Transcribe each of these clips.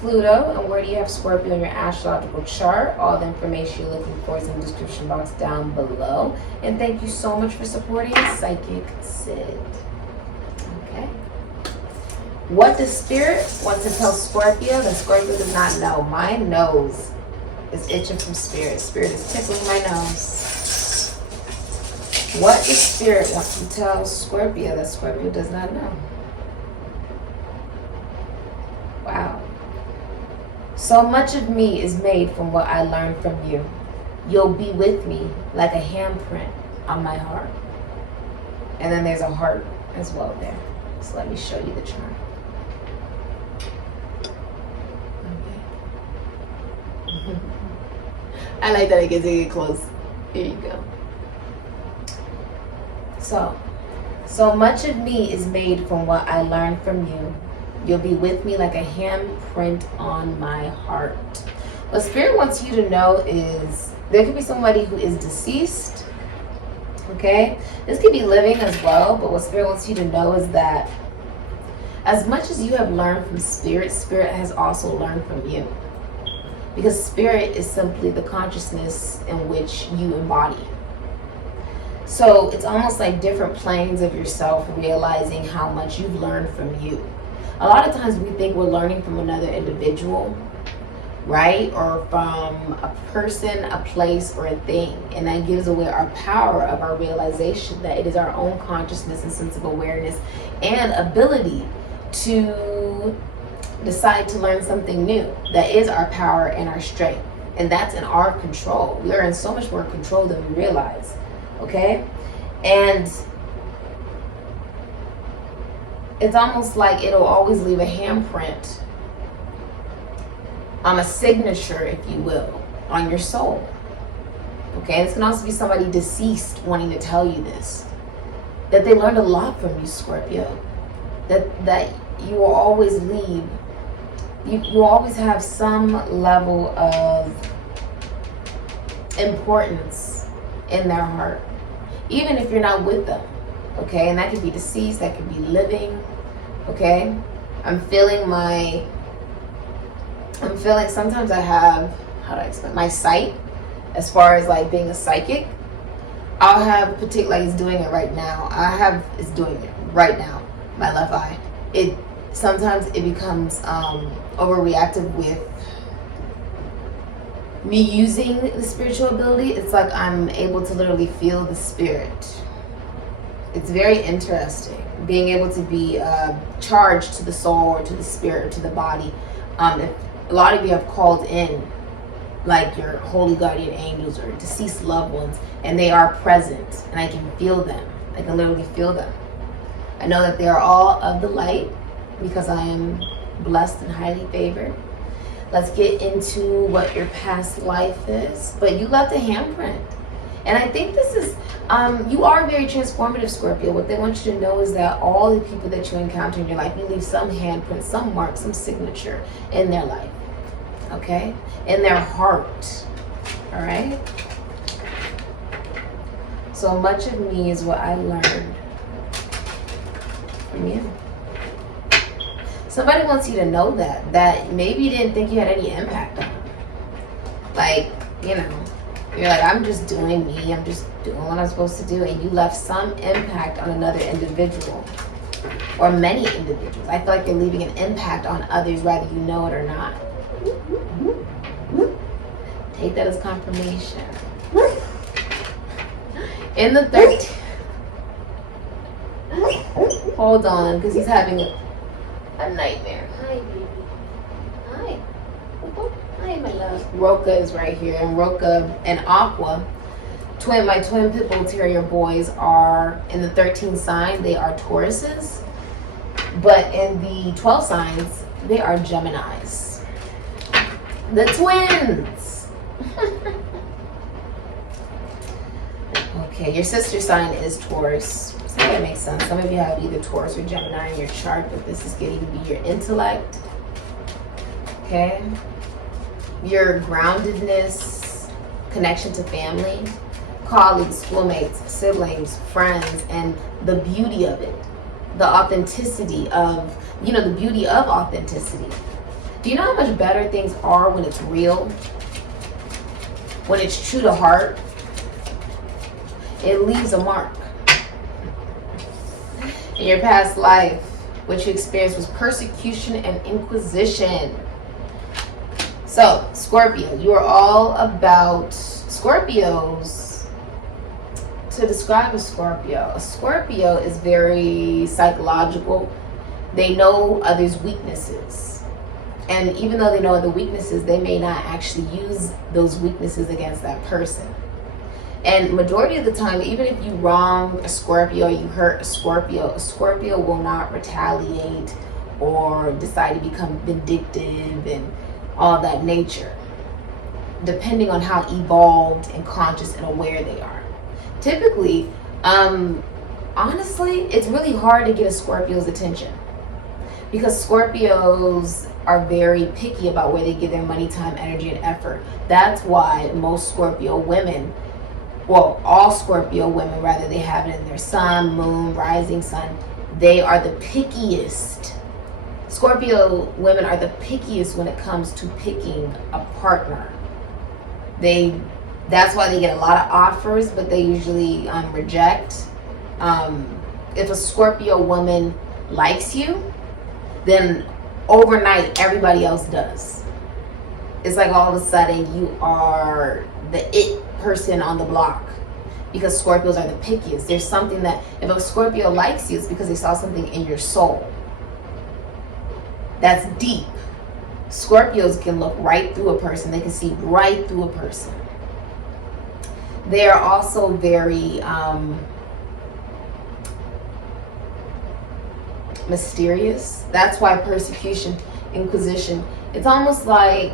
Pluto, and where do you have Scorpio in your astrological chart? All the information you're looking for is in the description box down below. And thank you so much for supporting SIKIKSYD. Okay. What does Spirit want to tell Scorpio that Scorpio does not know? My nose is itching from Spirit. Spirit is tickling my nose. What does Spirit want to tell Scorpio that Scorpio does not know? Wow. So much of me is made from what I learned from you. You'll be with me like a handprint on my heart. And then there's a heart as well there. So let me show you the chart. Okay. I like that I get to get close. Here you go. So much of me is made from what I learned from you. You'll be with me like a handprint on my heart. What Spirit wants you to know is there could be somebody who is deceased. Okay? This could be living as well, but what Spirit wants you to know is that as much as you have learned from Spirit, Spirit has also learned from you. Because Spirit is simply the consciousness in which you embody. So it's almost like different planes of yourself realizing how much you've learned from you. A lot of times we think we're learning from another individual, right? Or from a person, a place, or a thing. And that gives away our power of our realization that it is our own consciousness and sense of awareness and ability to decide to learn something new. That is our power and our strength. And that's in our control. We are in so much more control than we realize. Okay? And it's almost like it'll always leave a handprint, a signature, if you will, on your soul. Okay, this can also be somebody deceased wanting to tell you this, that they learned a lot from you, Scorpio. That you will always leave. You always have some level of importance in their heart, even if you're not with them. Okay, and that could be deceased, that could be living. Okay, I'm feeling sometimes I have, how do I explain, my sight, as far as like being a psychic. I'll have like it's doing it right now. It's doing it right now, my left eye. Sometimes it becomes overreactive with me using the spiritual ability. It's like I'm able to literally feel the spirit. It's very interesting, being able to be charged to the soul or to the spirit or to the body. If a lot of you have called in like your holy guardian angels or deceased loved ones, and they are present, and I can feel them. I can literally feel them. I know that they are all of the light because I am blessed and highly favored. Let's get into what your past life is. But you left a handprint. And I think this is, you are very transformative, Scorpio. What they want you to know is that all the people that you encounter in your life, you leave some handprint, some mark, some signature in their life. Okay? In their heart. All right? So much of me is what I learned from you. Somebody wants you to know that maybe you didn't think you had any impact on them. Like, you know, you're like, I'm just doing me, I'm just doing what I'm supposed to do, and you left some impact on another individual, or many individuals. I feel like you're leaving an impact on others, whether you know it or not. Take that as confirmation. In the 13th, hold on, because he's having a nightmare. Hi, baby. Hi. Hi, my love. Roca is right here, and Roca and Aqua, my twin pit bull terrier boys, are in the 13th sign. They are Tauruses, but in the 12 signs, they are Geminis. The twins. Okay, your sister sign is Taurus. So that makes sense. Some of you have either Taurus or Gemini in your chart, but this is getting to be your intellect. Okay. Your groundedness, connection to family, colleagues, schoolmates, siblings, friends, and the beauty of it. The authenticity of, the beauty of authenticity. Do you know how much better things are when it's real? When it's true to heart? It leaves a mark. In your past life, what you experienced was persecution and inquisition. So, Scorpio, you are all about Scorpios. To describe a Scorpio is very psychological. They know others' weaknesses. And even though they know other weaknesses, they may not actually use those weaknesses against that person. And majority of the time, even if you wrong a Scorpio, you hurt a Scorpio will not retaliate or decide to become vindictive and all that nature, depending on how evolved and conscious and aware they are. Typically, honestly, it's really hard to get a Scorpio's attention because Scorpios are very picky about where they give their money, time, energy, and effort. That's why most Scorpio women, well, all Scorpio women, rather, they have it in their sun, moon, rising sun. They are the pickiest. Scorpio women are the pickiest when it comes to picking a partner. That's why they get a lot of offers, but they usually reject. If a Scorpio woman likes you, then overnight everybody else does. It's like all of a sudden you are the it person on the block, because Scorpios are the pickiest. There's something that if a Scorpio likes you, it's because they saw something in your soul that's deep. Scorpios can look right through a person. They can see right through a person. They are also very mysterious. That's why persecution, inquisition, it's almost like,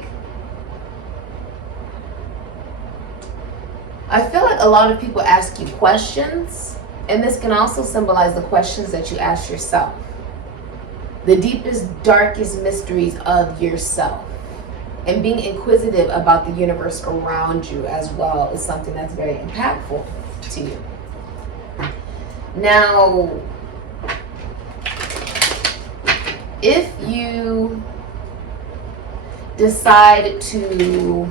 I feel like a lot of people ask you questions, and this can also symbolize the questions that you ask yourself. The deepest, darkest mysteries of yourself. And being inquisitive about the universe around you as well is something that's very impactful to you. Now, if you decide to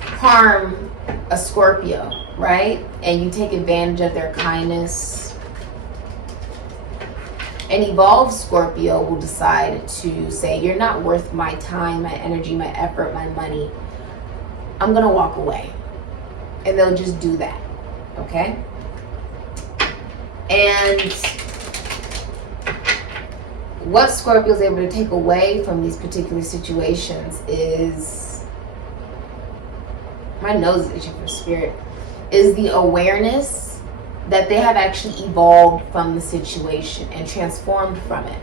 harm a Scorpio, right? And you take advantage of their kindness, an evolved Scorpio will decide to say, you're not worth my time, my energy, my effort, my money. I'm gonna walk away. And they'll just do that, okay? And what Scorpio is able to take away from these particular situations is, my nose is itching for spirit, is the awareness that they have actually evolved from the situation and transformed from it.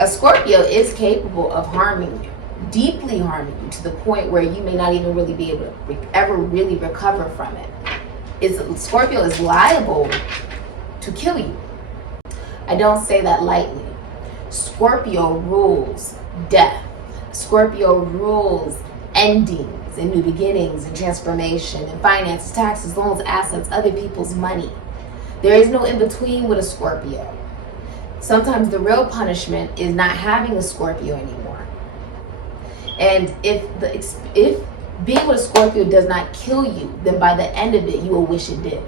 A Scorpio is capable of harming you, deeply harming you, to the point where you may not even really be able to ever really recover from it. Scorpio is liable to kill you. I don't say that lightly. Scorpio rules death. Scorpio rules endings and new beginnings and transformation and finances, taxes, loans, assets, other people's money. There is no in-between with a Scorpio. Sometimes the real punishment is not having a Scorpio anymore. And if being with a Scorpio does not kill you, then by the end of it, you will wish it did.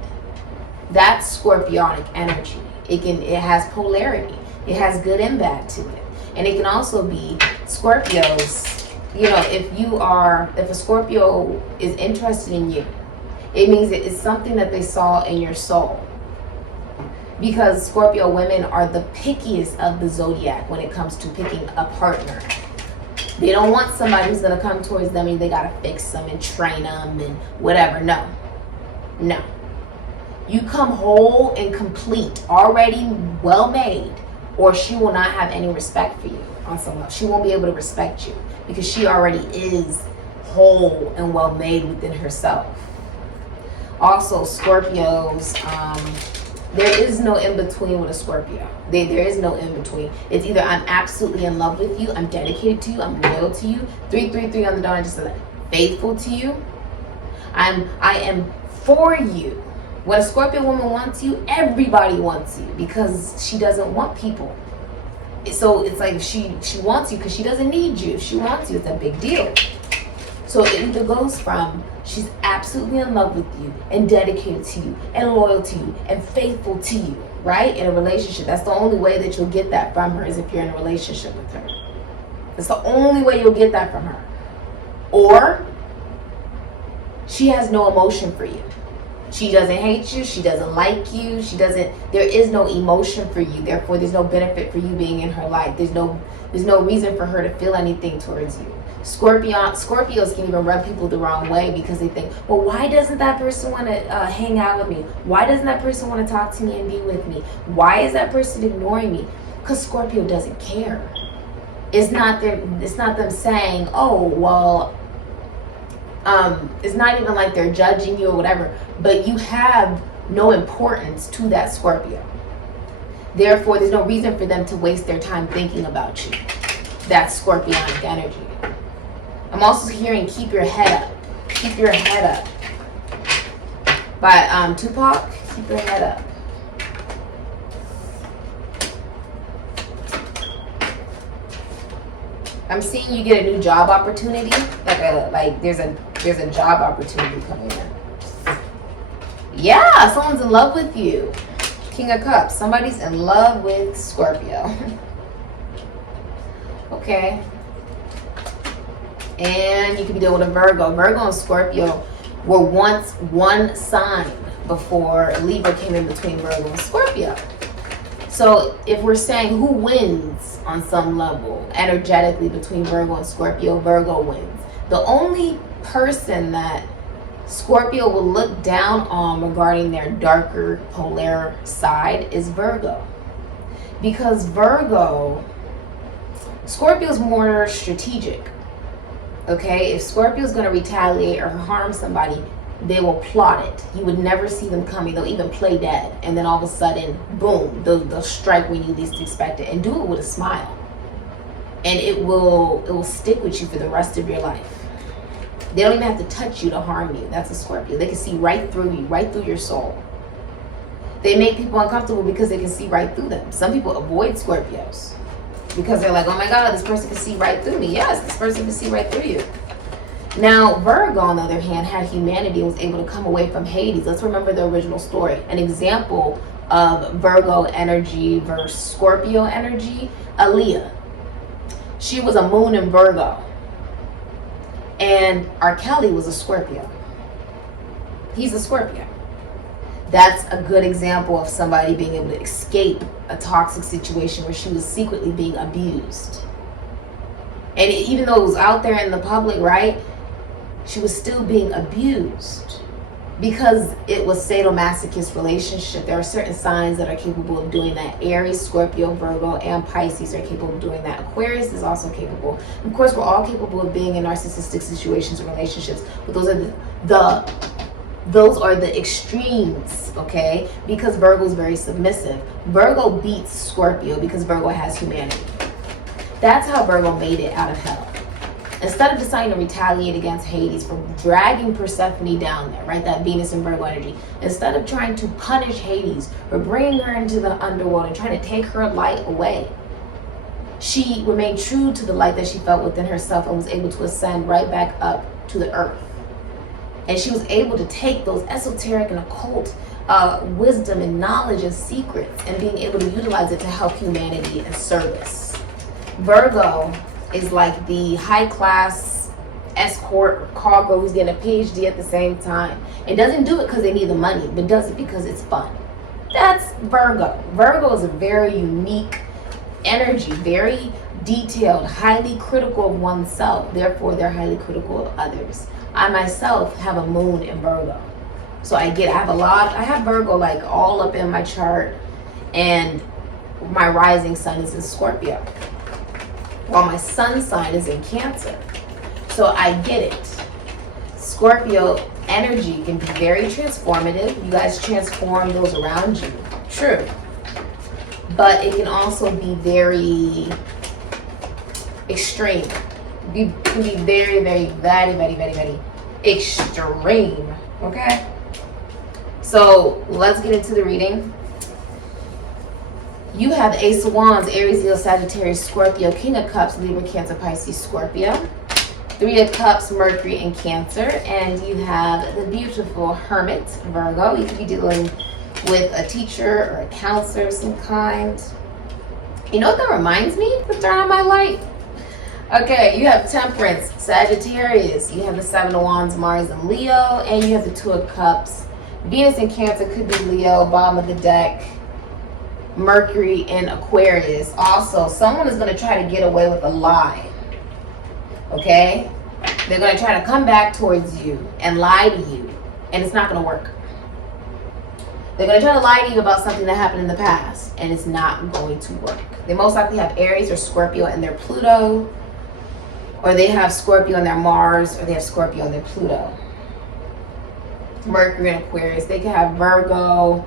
That's Scorpionic energy. It has polarity. It has good and bad to it. And it can also be Scorpios. You know, if a Scorpio is interested in you, it means it's something that they saw in your soul. Because Scorpio women are the pickiest of the zodiac when it comes to picking a partner. They don't want somebody who's going to come towards them and they got to fix them and train them and whatever. No. You come whole and complete, already well made, or she will not have any respect for you on some level. She won't be able to respect you because she already is whole and well made within herself. Also, Scorpios, there is no in-between with a Scorpio. There is no in-between. It's either I'm absolutely in love with you, I'm dedicated to you, I'm loyal to you, 333 on the dollar, just like faithful to you. I am for you. When a Scorpio woman wants you, everybody wants you because she doesn't want people. So it's like she wants you because she doesn't need you. If she wants you, it's a big deal. So it either goes from she's absolutely in love with you and dedicated to you and loyal to you and faithful to you, right? In a relationship. That's the only way that you'll get that from her, is if you're in a relationship with her. That's the only way you'll get that from her. Or she has no emotion for you. She doesn't hate you. She doesn't like you. There is no emotion for you. Therefore, there's no benefit for you being in her life. There's no reason for her to feel anything towards you. Scorpios can even rub people the wrong way because they think, well, why doesn't that person want to hang out with me? Why doesn't that person want to talk to me and be with me? Why is that person ignoring me? Because Scorpio doesn't care. It's not them saying, oh, well, it's not even like they're judging you or whatever, but you have no importance to that Scorpio. Therefore, there's no reason for them to waste their time thinking about you. That's Scorpionic energy. I'm also hearing keep your head up. Keep your head up. By Tupac, keep your head up. I'm seeing you get a new job opportunity. Like there's a job opportunity coming in. Yeah, someone's in love with you. King of Cups. Somebody's in love with Scorpio. Okay. And you could be dealing with a Virgo. Virgo and Scorpio were once one sign before Libra came in between Virgo and Scorpio. So if we're saying who wins on some level energetically between Virgo and Scorpio, Virgo wins. The only person that Scorpio will look down on regarding their darker polar side is Virgo. Because Scorpio's more strategic. Okay, if Scorpio's going to retaliate or harm somebody, they will plot it. You would never see them coming. They'll even play dead. And then all of a sudden, boom, they'll strike when you least expect it. And do it with a smile. And it will stick with you for the rest of your life. They don't even have to touch you to harm you. That's a Scorpio. They can see right through you, right through your soul. They make people uncomfortable because they can see right through them. Some people avoid Scorpios because they're like, oh my God, this person can see right through me. Yes, this person can see right through you. Now, Virgo, on the other hand, had humanity and was able to come away from Hades. Let's remember the original story. An example of Virgo energy versus Scorpio energy, Aaliyah. She was a moon in Virgo. And R. Kelly was a Scorpio. He's a Scorpio. That's a good example of somebody being able to escape a toxic situation where she was secretly being abused. And even though it was out there in the public, right, she was still being abused because it was sadomasochist relationship. There are certain signs that are capable of doing that. Aries, Scorpio, Virgo, and Pisces are capable of doing that. Aquarius is also capable. Of course, we're all capable of being in narcissistic situations and relationships, but those are the extremes, okay? Because Virgo is very submissive. Virgo beats Scorpio because Virgo has humanity. That's how Virgo made it out of hell. Instead of deciding to retaliate against Hades for dragging Persephone down there, right, that Venus and Virgo energy, instead of trying to punish Hades for bringing her into the underworld and trying to take her light away, she remained true to the light that she felt within herself and was able to ascend right back up to the earth. And she was able to take those esoteric and occult wisdom and knowledge and secrets and being able to utilize it to help humanity and service. Virgo is like the high-class escort cargo who's getting a PhD at the same time. It doesn't do it because they need the money, but does it because it's fun. That's Virgo. Virgo is a very unique energy, very detailed, highly critical of oneself. Therefore, they're highly critical of others. I myself have a moon in Virgo. So I have Virgo like all up in my chart, and my rising sun is in Scorpio, while my sun sign is in Cancer. So I get it. Scorpio energy can be very transformative. You guys transform those around you. True. But it can also be very extreme. It can be very, very, very, very, very, very extreme. Okay? So let's get into the reading. You have the Ace of Wands, Aries, Leo, Sagittarius, Scorpio, King of Cups, Libra, Cancer, Pisces, Scorpio. Three of Cups, Mercury, and Cancer. And you have the beautiful Hermit, Virgo. You could be dealing with a teacher or a counselor of some kind. You know what that reminds me? To turn on my light. Okay, you have Temperance, Sagittarius. You have the Seven of Wands, Mars, and Leo. And you have the Two of Cups. Venus and Cancer could be Leo, bottom of the deck. Mercury and Aquarius. Also, someone is going to try to get away with a lie. Okay? They're going to try to come back towards you and lie to you. And it's not going to work. They're going to try to lie to you about something that happened in the past. And it's not going to work. They most likely have Aries or Scorpio in their Pluto. Or they have Scorpio in their Mars. Or they have Scorpio in their Pluto. Mercury and Aquarius. They could have Virgo,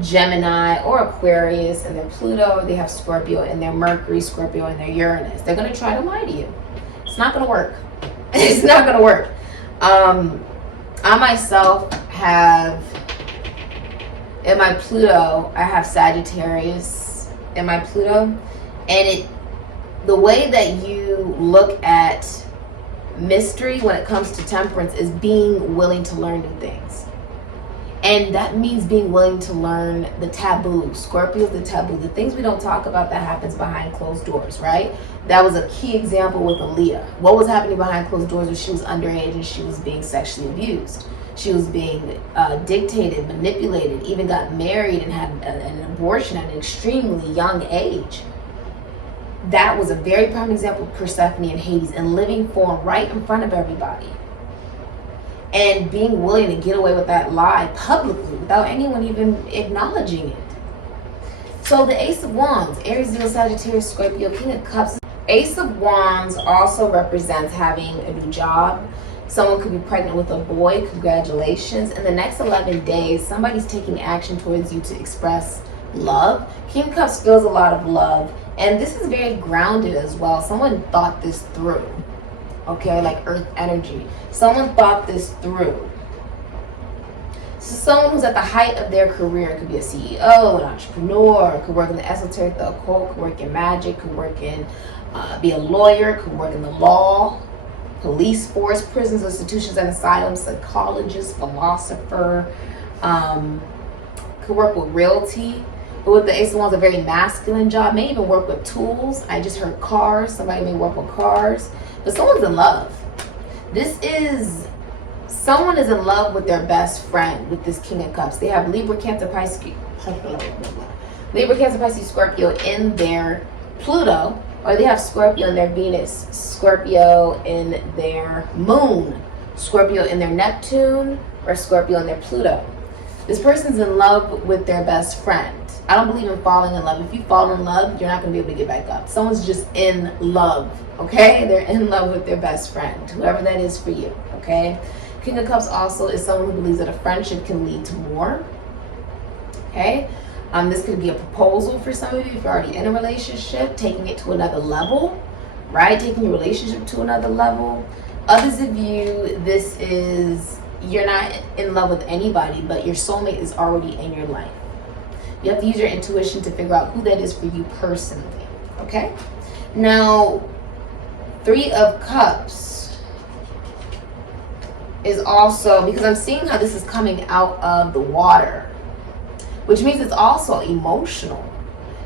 Gemini, or Aquarius in their Pluto. They have Scorpio in their Mercury, Scorpio in their Uranus. They're going to try to lie to you. It's not going to work. It's not going to work. I myself have, in my Pluto, I have Sagittarius in my Pluto. And the way that you look at mystery when it comes to temperance is being willing to learn new things. And that means being willing to learn the taboo. Scorpio is the taboo. The things we don't talk about that happens behind closed doors, right? That was a key example with Aaliyah. What was happening behind closed doors was she was underage and she was being sexually abused. She was being dictated, manipulated, even got married and had an abortion at an extremely young age. That was a very prime example of Persephone and Hades in living form right in front of everybody. And being willing to get away with that lie publicly without anyone even acknowledging it. So the Ace of Wands, Aries, Leo, Sagittarius, Scorpio, King of Cups. Ace of Wands also represents having a new job. Someone could be pregnant with a boy. Congratulations. In the next 11 days, somebody's taking action towards you to express love. King of Cups feels a lot of love. And this is very grounded as well. Someone thought this through. Okay, like earth energy. Someone thought this through. So someone who's at the height of their career, could be a CEO, an entrepreneur, could work in the esoteric, the occult, could work in magic, could work in, be a lawyer, could work in the law, police force, prisons, institutions, and asylums, psychologist, philosopher, could work with realty. But with the Ace of Wands, a very masculine job, may even work with tools. I just heard cars. Somebody may work with cars. But someone's in love. Someone is in love with their best friend with this King of Cups. They have Libra, Cancer, Pisces, Scorpio in their Pluto, or they have Scorpio in their Venus, Scorpio in their Moon, Scorpio in their Neptune, or Scorpio in their Pluto. This person's in love with their best friend. I don't believe in falling in love. If you fall in love, you're not going to be able to get back up. Someone's just in love, okay? They're in love with their best friend, whoever that is for you, okay? King of Cups also is someone who believes that a friendship can lead to more, okay? This could be a proposal for some of you if you're already in a relationship, taking it to another level, right? Taking your relationship to another level. Others of you, this is, you're not in love with anybody, but your soulmate is already in your life. You have to use your intuition to figure out who that is for you personally, okay? Now, Three of Cups is also, because I'm seeing how this is coming out of the water, which means it's also emotional.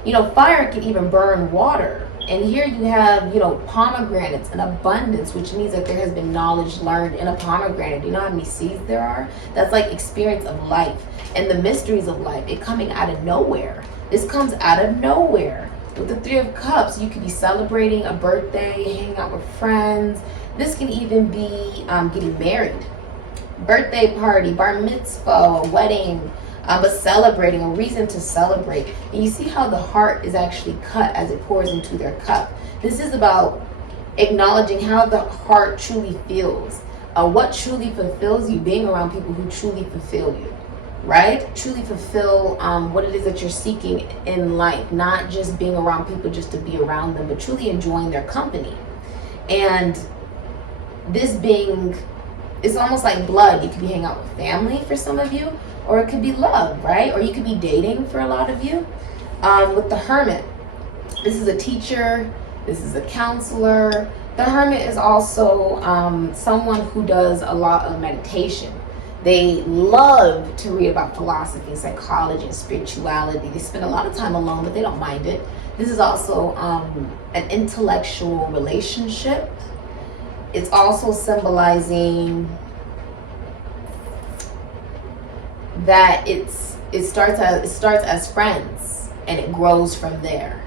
You know, fire can even burn water. And here you have, you know, pomegranates in abundance, which means that there has been knowledge learned in a pomegranate. Do you know how many seeds there are? That's like experience of life and the mysteries of life. It coming out of nowhere. This comes out of nowhere. With the Three of Cups, you could be celebrating a birthday, hanging out with friends. This can even be getting married. Birthday party, bar mitzvah, a wedding, but celebrating, a reason to celebrate. And you see how the heart is actually cut as it pours into their cup. This is about acknowledging how the heart truly feels. What truly fulfills you, being around people who truly fulfill you, right? Truly fulfill what it is that you're seeking in life. Not just being around people just to be around them, but truly enjoying their company. And this being, it's almost like blood. You could be hanging out with family for some of you, or it could be love, right? Or you could be dating for a lot of you. With the Hermit, this is a teacher, this is a counselor. The Hermit is also someone who does a lot of meditation. They love to read about philosophy, psychology, and spirituality. They spend a lot of time alone, but they don't mind it. This is also an intellectual relationship. It's also symbolizing that it starts as friends and it grows from there.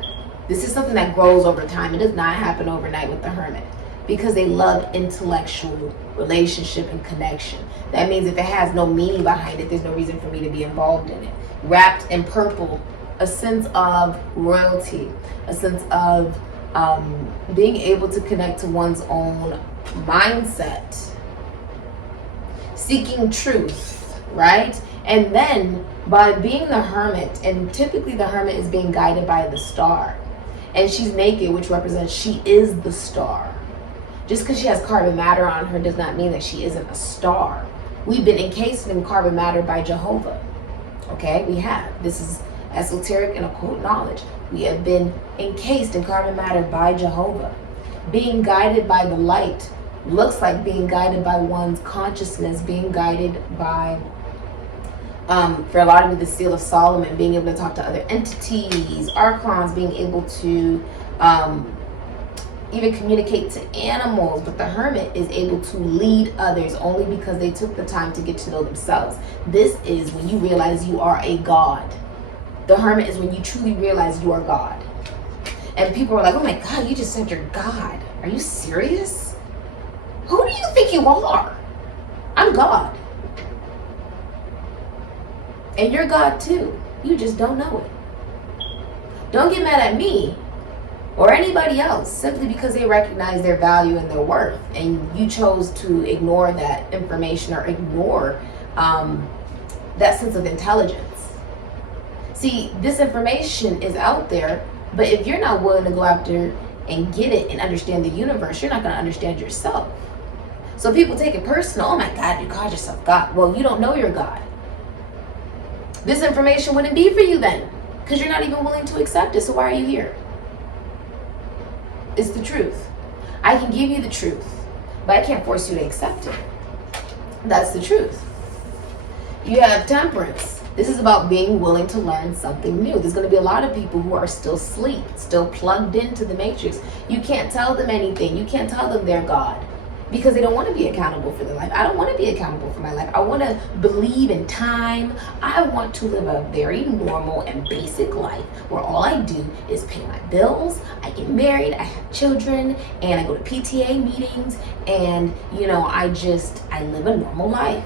This is something that grows over time. It does not happen overnight with the Hermit, because they love intellectual relationship and connection. That means if it has no meaning behind it, there's no reason for me to be involved in it. Wrapped in purple, a sense of royalty, a sense of being able to connect to one's own mindset, seeking truth, right? And then by being the Hermit, and typically the Hermit is being guided by the star, and she's naked, which represents she is the star. Just because she has carbon matter on her does not mean that she isn't a star. We've been encased in carbon matter by Jehovah. Okay, we have. This is esoteric and occult knowledge. We have been encased in carbon matter by Jehovah. Being guided by the light looks like being guided by one's consciousness, being guided by, for a lot of you, the Seal of Solomon, being able to talk to other entities, archons, being able to even communicate to animals. But the Hermit is able to lead others only because they took the time to get to know themselves. This is when you realize you are a god. The Hermit is when you truly realize you are God. And people are like, oh my God, you just said you're God. Are you serious? Who do you think you are? I'm God. And you're God too. You just don't know it. Don't get mad at me or anybody else simply because they recognize their value and their worth, and you chose to ignore that information or ignore that sense of intelligence. See, this information is out there, but if you're not willing to go after and get it and understand the universe, you're not going to understand yourself. So people take it personal. Oh my God, you call yourself God. Well, you don't know you're God. This information wouldn't be for you then, because you're not even willing to accept it. So why are you here? It's the truth. I can give you the truth, but I can't force you to accept it. That's the truth. You have Temperance. This is about being willing to learn something new. There's going to be a lot of people who are still asleep, still plugged into the matrix. You can't tell them anything. You can't tell them they're God, because they don't want to be accountable for their life. I don't want to be accountable for my life. I want to believe in time. I want to live a very normal and basic life where all I do is pay my bills, I get married, I have children, and I go to PTA meetings, and I live a normal life.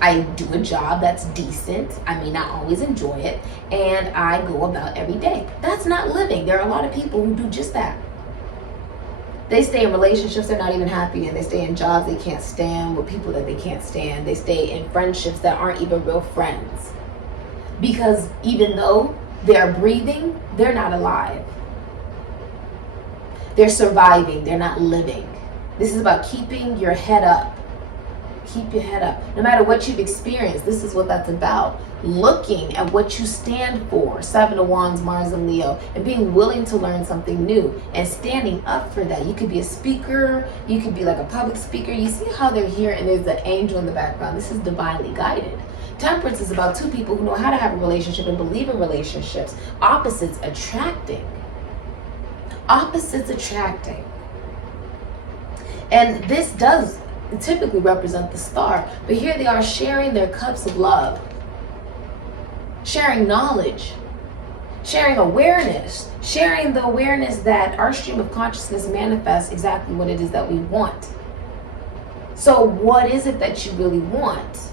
I do a job that's decent. I may not always enjoy it, and I go about every day. That's not living. There are a lot of people who do just that. They stay in relationships they're not even happy in. They stay in jobs they can't stand with people that they can't stand. They stay in friendships that aren't even real friends. Because even though they're breathing, they're not alive. They're surviving. They're not living. This is about keeping your head up. Keep your head up. No matter what you've experienced, this is what that's about. Looking at what you stand for. 7 of Wands, Mars and Leo. And being willing to learn something new. And standing up for that. You could be a speaker. You could be like a public speaker. You see how they're here and there's an angel in the background. This is divinely guided. Temperance is about two people who know how to have a relationship and believe in relationships. Opposites attracting. Opposites attracting. And this does typically represent the star, but here they are sharing their cups of love, sharing knowledge, sharing awareness, sharing the awareness that our stream of consciousness manifests exactly what it is that we want. So what is it that you really want?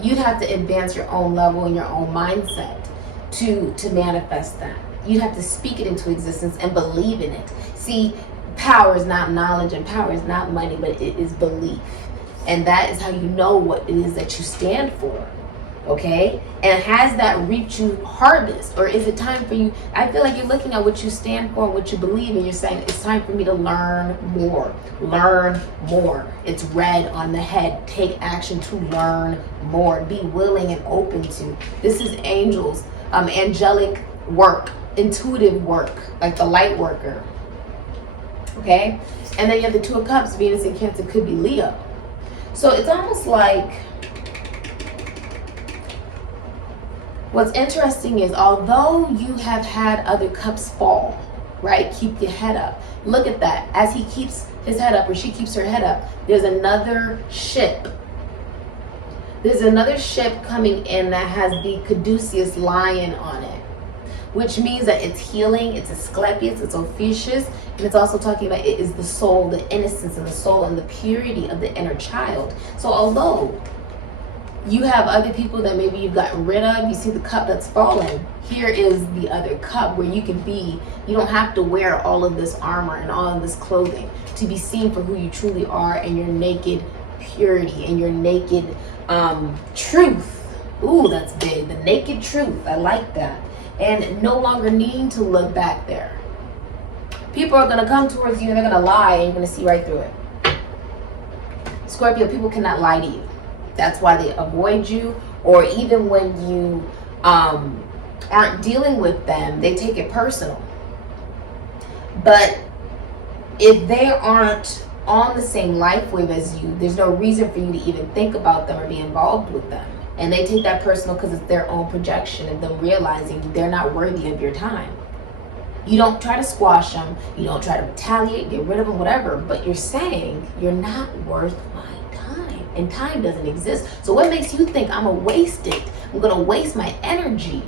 You'd have to advance your own level and your own mindset to manifest that. You'd have to speak it into existence and believe in it. See, power is not knowledge and power is not money, but it is belief. And that is how you know what it is that you stand for. Okay? And has that reaped you harvest? Or is it time for you? I feel like you're looking at what you stand for and what you believe, and you're saying, it's time for me to learn more. Learn more. It's red on the head. Take action to learn more. Be willing and open to. This is angels, angelic work intuitive work, like the light worker. Okay? And then you have the Two of Cups, Venus in Cancer, could be Leo. So it's almost like, what's interesting is, although you have had other cups fall, right? Keep your head up. Look at that. As he keeps his head up, or she keeps her head up, there's another ship. There's another ship coming in that has the caduceus lion on it, which means that it's healing, it's Asclepius, it's Ophiuchus, and it's also talking about it is the soul, the innocence and the soul and the purity of the inner child. So although you have other people that maybe you've gotten rid of, you see the cup that's fallen, here is the other cup where you can be, you don't have to wear all of this armor and all of this clothing to be seen for who you truly are and your naked purity and your naked truth. Ooh, that's big. The naked truth. I like that. And no longer needing to look back there. People are going to come towards you and they're going to lie and you're going to see right through it. Scorpio, people cannot lie to you. That's why they avoid you, or even when you aren't dealing with them, they take it personal. But if they aren't on the same life wave as you, there's no reason for you to even think about them or be involved with them. And they take that personal because it's their own projection of them realizing they're not worthy of your time. You don't try to squash them, you don't try to retaliate, get rid of them, whatever, but you're saying you're not worth my time, and time doesn't exist. So what makes you think I'm gonna waste it? I'm gonna waste my energy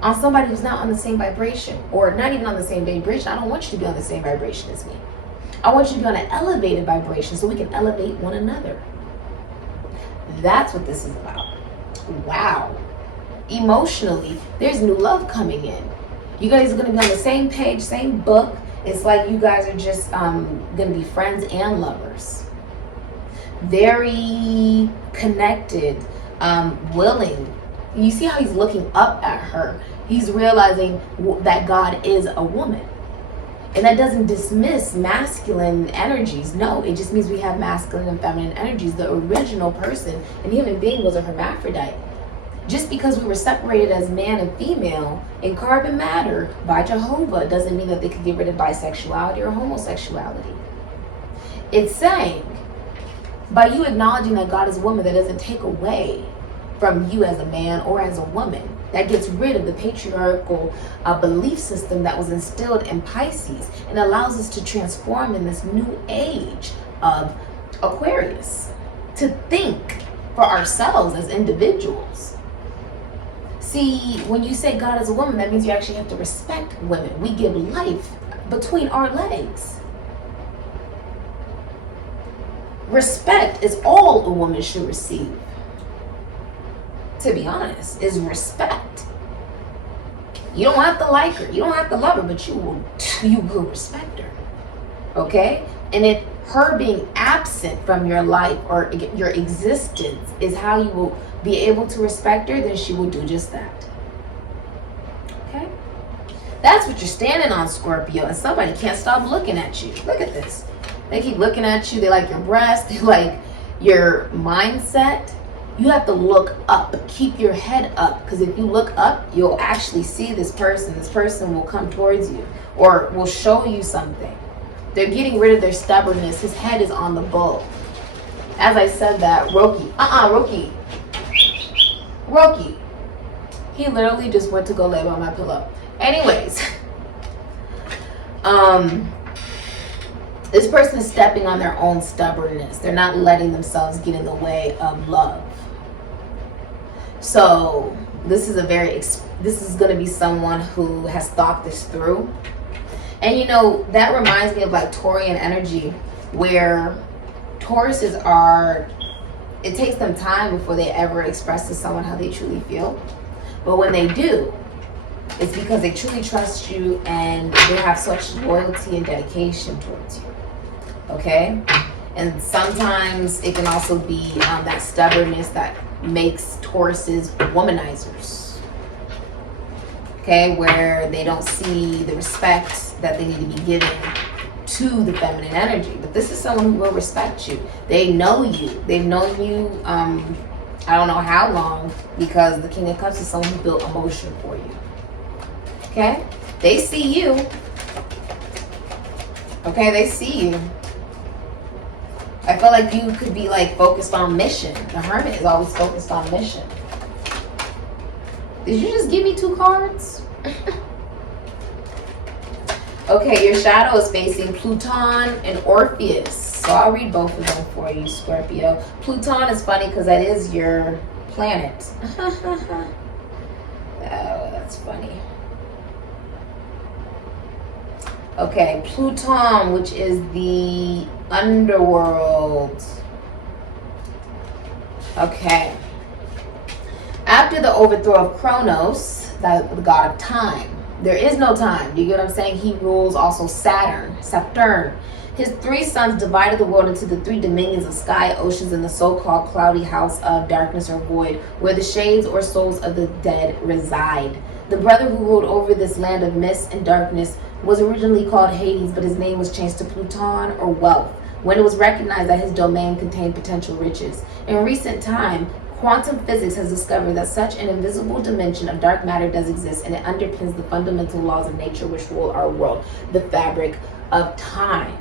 on somebody who's not on the same vibration, or not even on the same vibration. I don't want you to be on the same vibration as me. I want you to be on an elevated vibration so we can elevate one another. That's what this is about. Wow. Emotionally, there's new love coming in. You guys are going to be on the same page, same book. It's like you guys are just going to be friends and lovers. Very connected, willing. You see how he's looking up at her. He's realizing that God is a woman. And that doesn't dismiss masculine energies. No, it just means we have masculine and feminine energies. The original person and human being was a hermaphrodite. Just because we were separated as man and female in carbon matter by Jehovah doesn't mean that they could get rid of bisexuality or homosexuality. It's saying, by you acknowledging that God is a woman, that doesn't take away from you as a man or as a woman. That gets rid of the patriarchal belief system that was instilled in Pisces and allows us to transform in this new age of Aquarius, to think for ourselves as individuals. See, when you say God is a woman, that means you actually have to respect women. We give life between our legs. Respect is all a woman should receive. To be honest, is respect. You don't have to like her, you don't have to love her, but you will respect her. Okay? And if her being absent from your life or your existence is how you will be able to respect her, then she will do just that. Okay? That's what you're standing on, Scorpio, and somebody can't stop looking at you. Look at this. They keep looking at you, they like your breast, they like your mindset. You have to look up, keep your head up, because if you look up, you'll actually see this person. This person will come towards you or will show you something. They're getting rid of their stubbornness. His head is on the bull. As I said that, Roki. He literally just went to go lay by my pillow. Anyways, this person is stepping on their own stubbornness. They're not letting themselves get in the way of love. So this is going to be someone who has thought this through. And you know, that reminds me of like Taurian energy, where Tauruses are, it takes them time before they ever express to someone how they truly feel. But when they do, it's because they truly trust you and they have such loyalty and dedication towards you. Okay? And sometimes it can also be that stubbornness that makes Tauruses womanizers. Okay? Where they don't see the respect that they need to be given to the feminine energy. But this is someone who will respect you. They know you. They've known you, I don't know how long, because the King of Cups is someone who built emotion for you. Okay? They see you. Okay, they see you. I feel like you could be like focused on mission. The Hermit is always focused on mission. Did you just give me 2 cards? Okay, your shadow is facing Pluton and Orpheus. So I'll read both of them for you, Scorpio. Pluton is funny because that is your planet. Oh, that's funny. Okay, Pluton, which is the underworld. Okay. After the overthrow of Kronos, the god of time, there is no time. Do you get what I'm saying? He rules also Saturn. His 3 sons divided the world into the 3 dominions of sky, oceans, and the so-called cloudy house of darkness or void, where the shades or souls of the dead reside. The brother who ruled over this land of mist and darkness was originally called Hades, but his name was changed to Pluton or Wealth when it was recognized that his domain contained potential riches. In recent time, quantum physics has discovered that such an invisible dimension of dark matter does exist, and it underpins the fundamental laws of nature which rule our world, the fabric of time,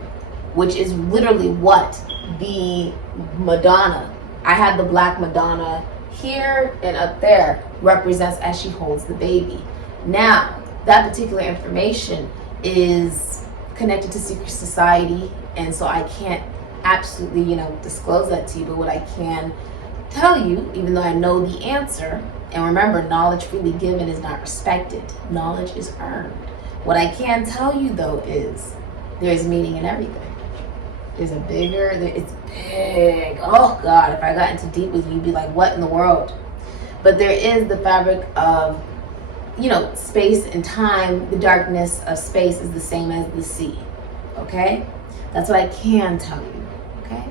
which is literally what the Madonna, I had the black Madonna here and up there, represents as she holds the baby. Now, that particular information is connected to secret society, and so I can't absolutely, disclose that to you, but what I can tell you, even though I know the answer, and remember, knowledge freely given is not respected. Knowledge is earned. What I can tell you, though, is there's meaning in everything. It's big. Oh, God, if I got into deep with you, you'd be like, what in the world? But there is the fabric of, space and time. The darkness of space is the same as the sea. Okay? That's what I can tell you. Okay?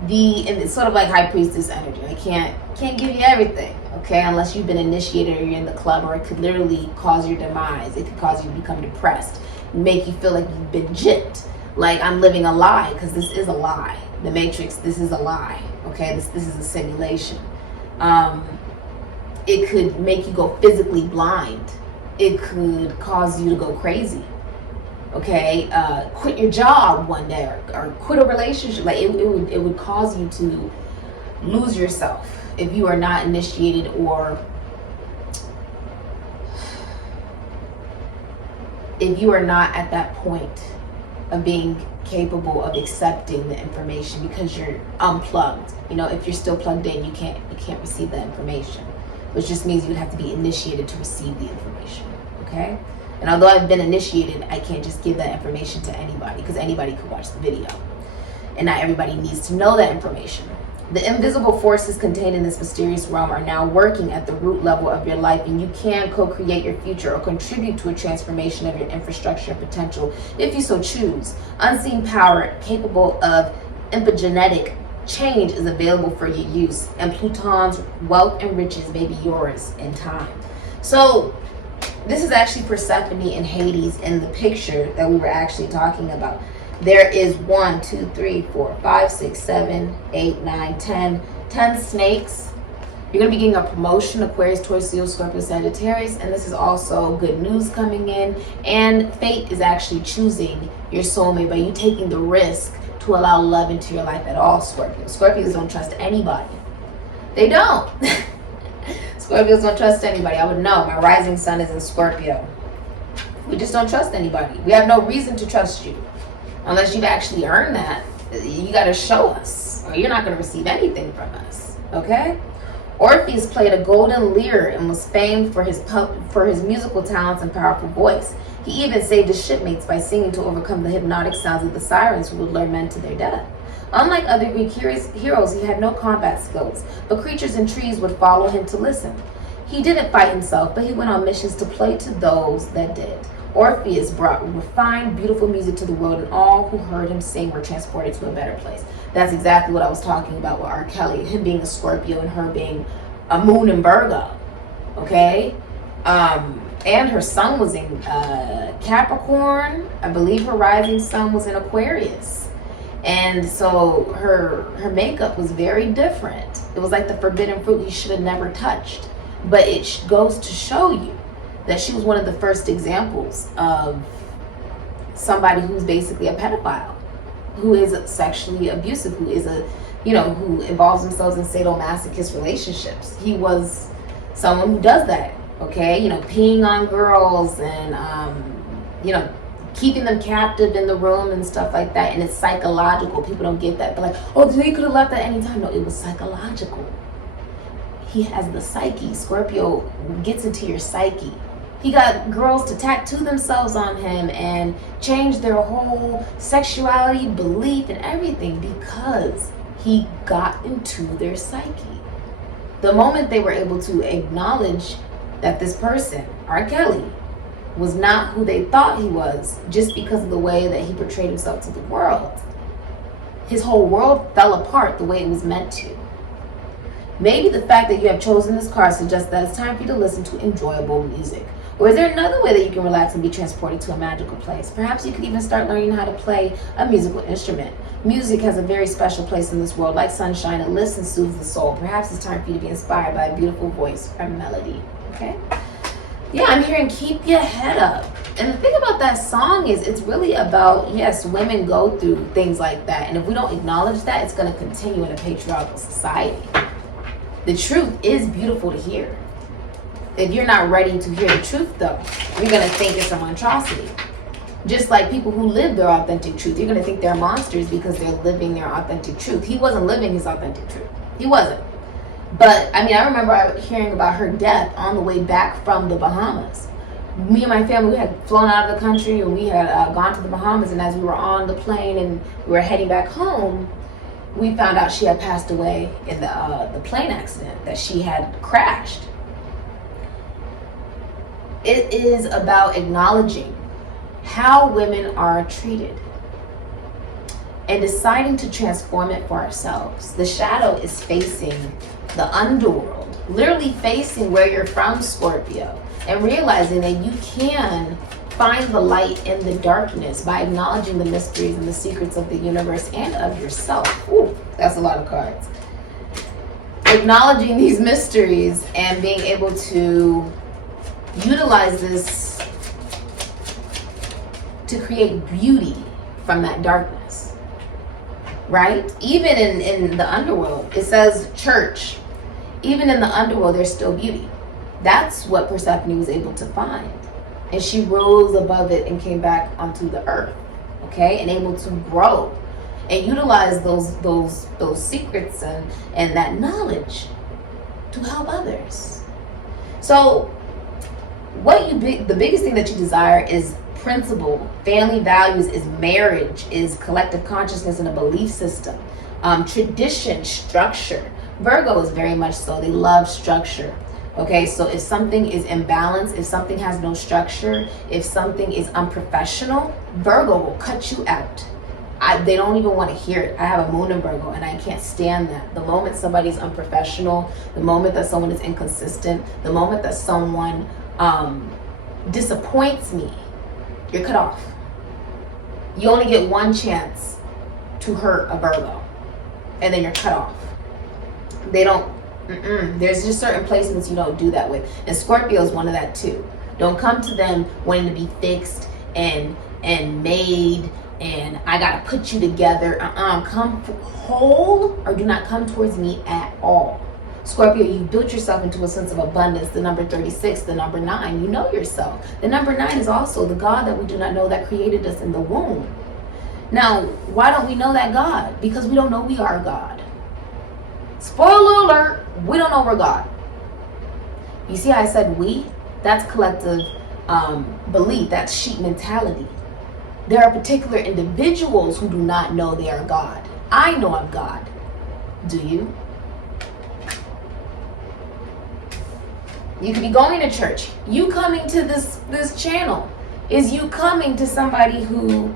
And it's sort of like high priestess energy. I can't give you everything, okay, unless you've been initiated or you're in the club, or it could literally cause your demise. It could cause you to become depressed, make you feel like you've been gypped, like I'm living a lie, because this is a lie. The Matrix, this is a lie, okay? This is a simulation. It could make you go physically blind. It could cause you to go crazy. Okay, quit your job one day, or quit a relationship. Like it would cause you to lose yourself if you are not initiated, or if you are not at that point of being capable of accepting the information, because you're unplugged. If you're still plugged in, you can't receive the information, which just means you'd have to be initiated to receive the information. Okay. And although I've been initiated, I can't just give that information to anybody, because anybody could watch the video. And not everybody needs to know that information. The invisible forces contained in this mysterious realm are now working at the root level of your life, and you can co-create your future or contribute to a transformation of your infrastructure and potential if you so choose. Unseen power capable of epigenetic change is available for your use, and Pluton's wealth and riches may be yours in time. So, this is actually Persephone and Hades in the picture that we were actually talking about. There is 1, 2, 3, 4, 5, 6, 7, 8, 9, 10 snakes. You're going to be getting a promotion, Aquarius, Taurus, Leo, Scorpio, Sagittarius, and this is also good news coming in. And fate is actually choosing your soulmate by you taking the risk to allow love into your life at all, Scorpio. Scorpios don't trust anybody. They don't. Scorpios don't trust anybody. I would know. My rising sun is in Scorpio. We just don't trust anybody. We have no reason to trust you. Unless you've actually earned that. You got to show us, or you're not going to receive anything from us. Okay? Orpheus played a golden lyre and was famed for his musical talents and powerful voice. He even saved his shipmates by singing to overcome the hypnotic sounds of the sirens who would lure men to their death. Unlike other Greek heroes, he had no combat skills, but creatures and trees would follow him to listen. He didn't fight himself, but he went on missions to play to those that did. Orpheus brought refined, beautiful music to the world, and all who heard him sing were transported to a better place. That's exactly what I was talking about with R. Kelly, him being a Scorpio and her being a moon in Virgo. Okay? And her sun was in Capricorn. I believe her rising sun was in Aquarius. And so her makeup was very different. It was like the forbidden fruit he should have never touched. But it goes to show you that she was one of the first examples of somebody who's basically a pedophile, who is sexually abusive, who is who involves themselves in sadomasochist relationships. He was someone who does that, okay? Peeing on girls and, keeping them captive in the room and stuff like that. And it's psychological. People don't get that. They're like, oh, they could have left at any time. No, it was psychological. He has the psyche. Scorpio gets into your psyche. He got girls to tattoo themselves on him and change their whole sexuality, belief, and everything because he got into their psyche. The moment they were able to acknowledge that this person, R. Kelly, was not who they thought he was just because of the way that he portrayed himself to the world, his whole world fell apart the way it was meant to. Maybe the fact that you have chosen this card suggests that it's time for you to listen to enjoyable music. Or is there another way that you can relax and be transported to a magical place? Perhaps you could even start learning how to play a musical instrument. Music has a very special place in this world. Like sunshine, it lifts and soothes the soul. Perhaps it's time for you to be inspired by a beautiful voice or melody. Okay? Yeah, I'm hearing keep your head up. And the thing about that song is it's really about, yes, women go through things like that. And if we don't acknowledge that, it's going to continue in a patriarchal society. The truth is beautiful to hear. If you're not ready to hear the truth, though, you're going to think it's a monstrosity. Just like people who live their authentic truth, you're going to think they're monsters because they're living their authentic truth. He wasn't living his authentic truth. He wasn't. But, I remember hearing about her death on the way back from the Bahamas. Me and my family, we had flown out of the country and we had gone to the Bahamas. And as we were on the plane and we were heading back home, we found out she had passed away in the plane accident, that she had crashed. It is about acknowledging how women are treated and deciding to transform it for ourselves. The shadow is facing the underworld, literally facing where you're from, Scorpio, and realizing that you can find the light in the darkness by acknowledging the mysteries and the secrets of the universe and of yourself. Ooh, that's a lot of cards. Acknowledging these mysteries and being able to utilize this to create beauty from that darkness, right? Even in the underworld, it says church. Even in the underworld, there's still beauty. That's what Persephone was able to find. And she rose above it and came back onto the earth, okay? And able to grow and utilize those secrets and that knowledge to help others. So the biggest thing that you desire is principle, family values, is marriage, is collective consciousness and a belief system, tradition, structure. Virgo is very much so. They love structure. Okay, so if something is imbalanced, if something has no structure, if something is unprofessional, Virgo will cut you out. They don't even want to hear it. I have a moon in Virgo and I can't stand that. The moment somebody's unprofessional, the moment that someone is inconsistent, the moment that someone disappoints me, you're cut off. You only get one chance to hurt a Virgo and then you're cut off. They don't, there's just certain placements you don't do that with. And Scorpio is one of that too. Don't come to them wanting to be fixed and made and I gotta put you together. Come whole or do not come towards me at all. Scorpio, you built yourself into a sense of abundance. The number 36, the number 9, you know yourself. The number 9 is also the God that we do not know that created us in the womb. Now, why don't we know that God? Because we don't know we are God. Spoiler alert, we don't know we're God. You see how I said we? That's collective belief. That's sheep mentality. There are particular individuals who do not know they are God. I know I'm God. Do you? You could be going to church. You coming to this channel is you coming to somebody who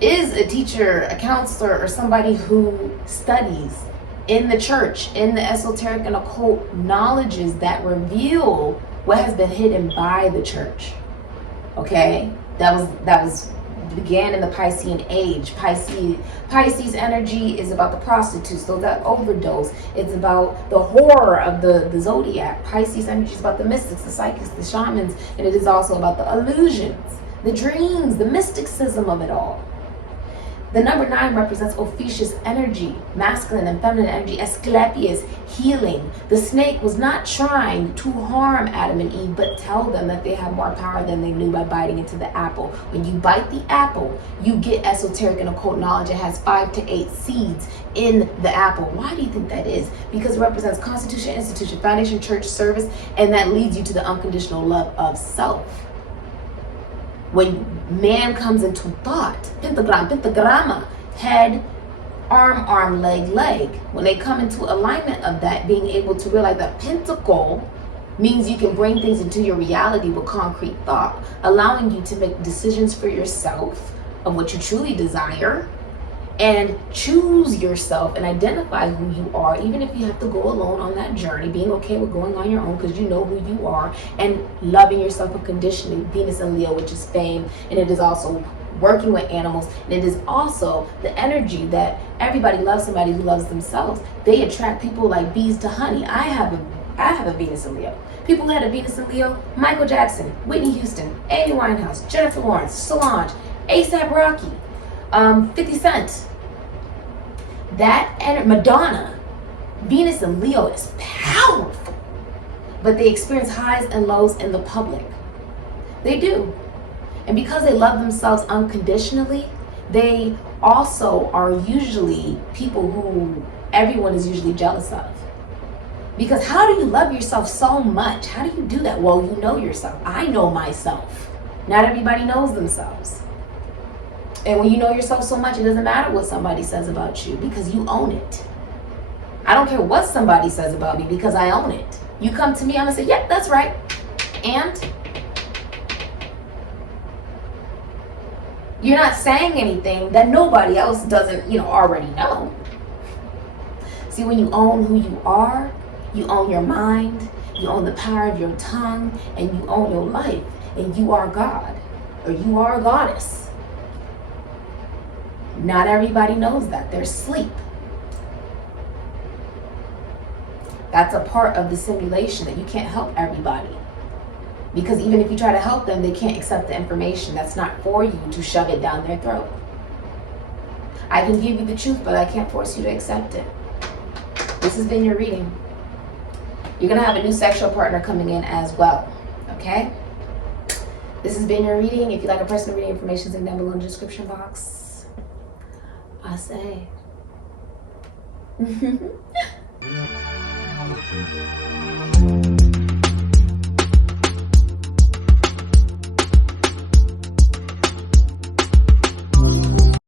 is a teacher, a counselor, or somebody who studies in the church, in the esoteric and occult knowledges that reveal what has been hidden by the church. Okay? That was began in the Piscean age. Pisces energy is about the prostitutes, those that overdose. It's about the horror of the zodiac. Pisces energy is about the mystics, the psychics, the shamans, and it is also about the illusions, the dreams, the mysticism of it all. The number 9 represents Ophiuchus energy, masculine and feminine energy, Asclepius, healing. The snake was not trying to harm Adam and Eve, but tell them that they have more power than they knew by biting into the apple. When you bite the apple, you get esoteric and occult knowledge. It has 5 to 8 seeds in the apple. Why do you think that is? Because it represents constitution, institution, foundation, church, service, and that leads you to the unconditional love of self. When man comes into thought, pentagramma, head, arm, leg. When they come into alignment of that, being able to realize that pentacle means you can bring things into your reality with concrete thought, allowing you to make decisions for yourself of what you truly desire, and choose yourself and identify who you are, even if you have to go alone on that journey, being okay with going on your own because you know who you are, and loving yourself unconditionally. Venus and Leo, which is fame, and it is also working with animals, and it is also the energy that everybody loves somebody who loves themselves. They attract people like bees to honey. I have a Venus and Leo. People who had a Venus and Leo: Michael Jackson, Whitney Houston, Amy Winehouse, Jennifer Lawrence, Solange, A$AP Rocky, 50 Cent. And Madonna. Venus and Leo is powerful, but they experience highs and lows in the public. They do. And because they love themselves unconditionally, they also are usually people who everyone is usually jealous of. Because how do you love yourself so much? How do you do that? Well, you know yourself. I know myself. Not everybody knows themselves. And when you know yourself so much, it doesn't matter what somebody says about you, because you own it. I don't care what somebody says about me, because I own it. You come to me, I'm gonna say, yep, that's right. And you're not saying anything that nobody else doesn't, already know. See, when you own who you are, you own your mind, you own the power of your tongue, and you own your life, and you are God, or you are a goddess. Not everybody knows that. They're asleep. That's a part of the simulation, that you can't help everybody. Because even if you try to help them, they can't accept the information. That's not for you to shove it down their throat. I can give you the truth, but I can't force you to accept it. This has been your reading. You're going to have a new sexual partner coming in as well. Okay? This has been your reading. If you'd like a personal reading, information is down below in the description box. I say.